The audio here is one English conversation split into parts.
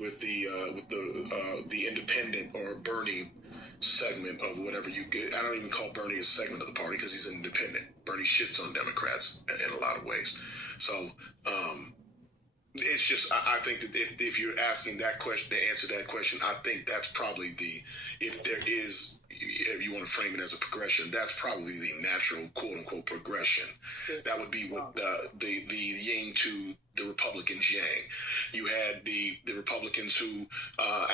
with the independent or Bernie segment of whatever you get. I don't even call Bernie a segment of the party because he's an independent. Bernie shits on Democrats in a lot of ways. So it's just, I think that if you're asking that question, to answer that question, I think that's probably if there is, if you want to frame it as a progression, that's probably the natural quote unquote progression. That would be what the yin to the Republicans yang. You had the Republicans who,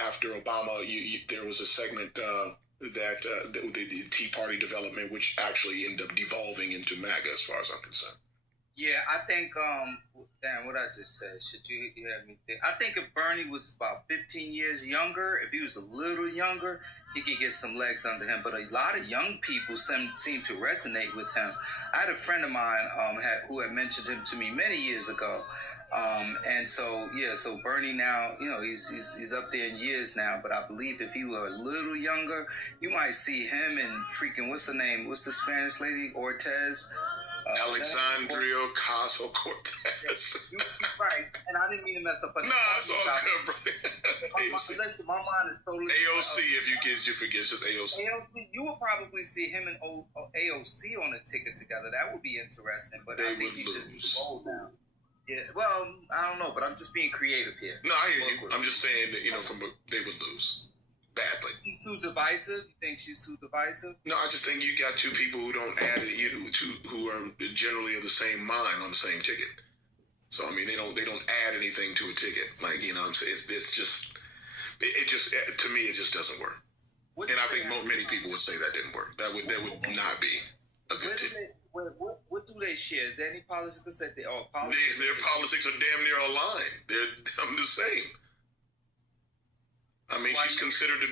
after Obama, there was a segment that the Tea Party development, which actually ended up devolving into MAGA, as far as I'm concerned. Yeah, I think, damn, what I just said, should you have me think? I think if Bernie was about 15 years younger, if he was a little younger, he could get some legs under him. But a lot of young people seem to resonate with him. I had a friend of mine who had mentioned him to me many years ago. And so, yeah, so Bernie now, you know, he's up there in years now, but I believe if he were a little younger, you might see him and freaking, what's the name? What's the Spanish lady? Ortez? Alexandria Ocasio-Cortez. You're right, and I didn't mean to mess up. No, it's all good, brother. My mind is totally AOC. If you forget, it's just AOC. AOC. You would probably see him and AOC on a ticket together. That would be interesting. But they I think would he's lose. just too old now. Yeah. Well, I don't know, but I'm just being creative here. No, I hear you. I'm just saying that they would lose. Badly. She's too divisive? You think she's too divisive? No, I just think you got two people who don't add who are generally of the same mind on the same ticket. So I mean, they don't add anything to a ticket. Like, you know what I'm saying? It's just to me it just doesn't work. And I think many people would say that didn't work. That would not be a good ticket. What do they share? Is there any politics that they are politics? Their politics are damn near aligned. They're the same. I mean, she's considered to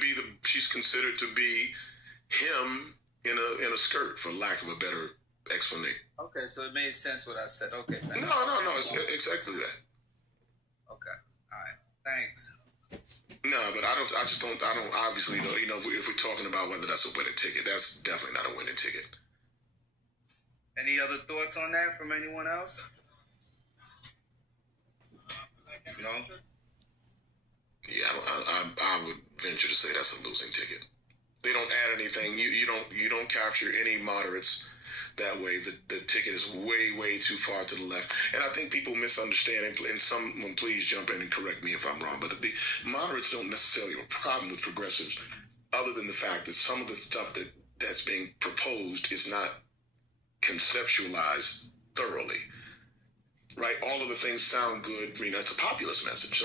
be him in a skirt, for lack of a better explanation. Okay, so it made sense what I said. Okay. No, it's exactly that. Okay, all right, thanks. No, but I don't. Obviously, if we're talking about whether that's a winning ticket, that's definitely not a winning ticket. Any other thoughts on that from anyone else? No. Yeah, I would venture to say that's a losing ticket. They don't add anything. You don't capture any moderates that way. The ticket is way too far to the left. And I think people misunderstand, and someone please jump in and correct me if I'm wrong, but the moderates don't necessarily have a problem with progressives, other than the fact that some of the stuff that's being proposed is not conceptualized thoroughly. Right? All of the things sound good. It's a populist message.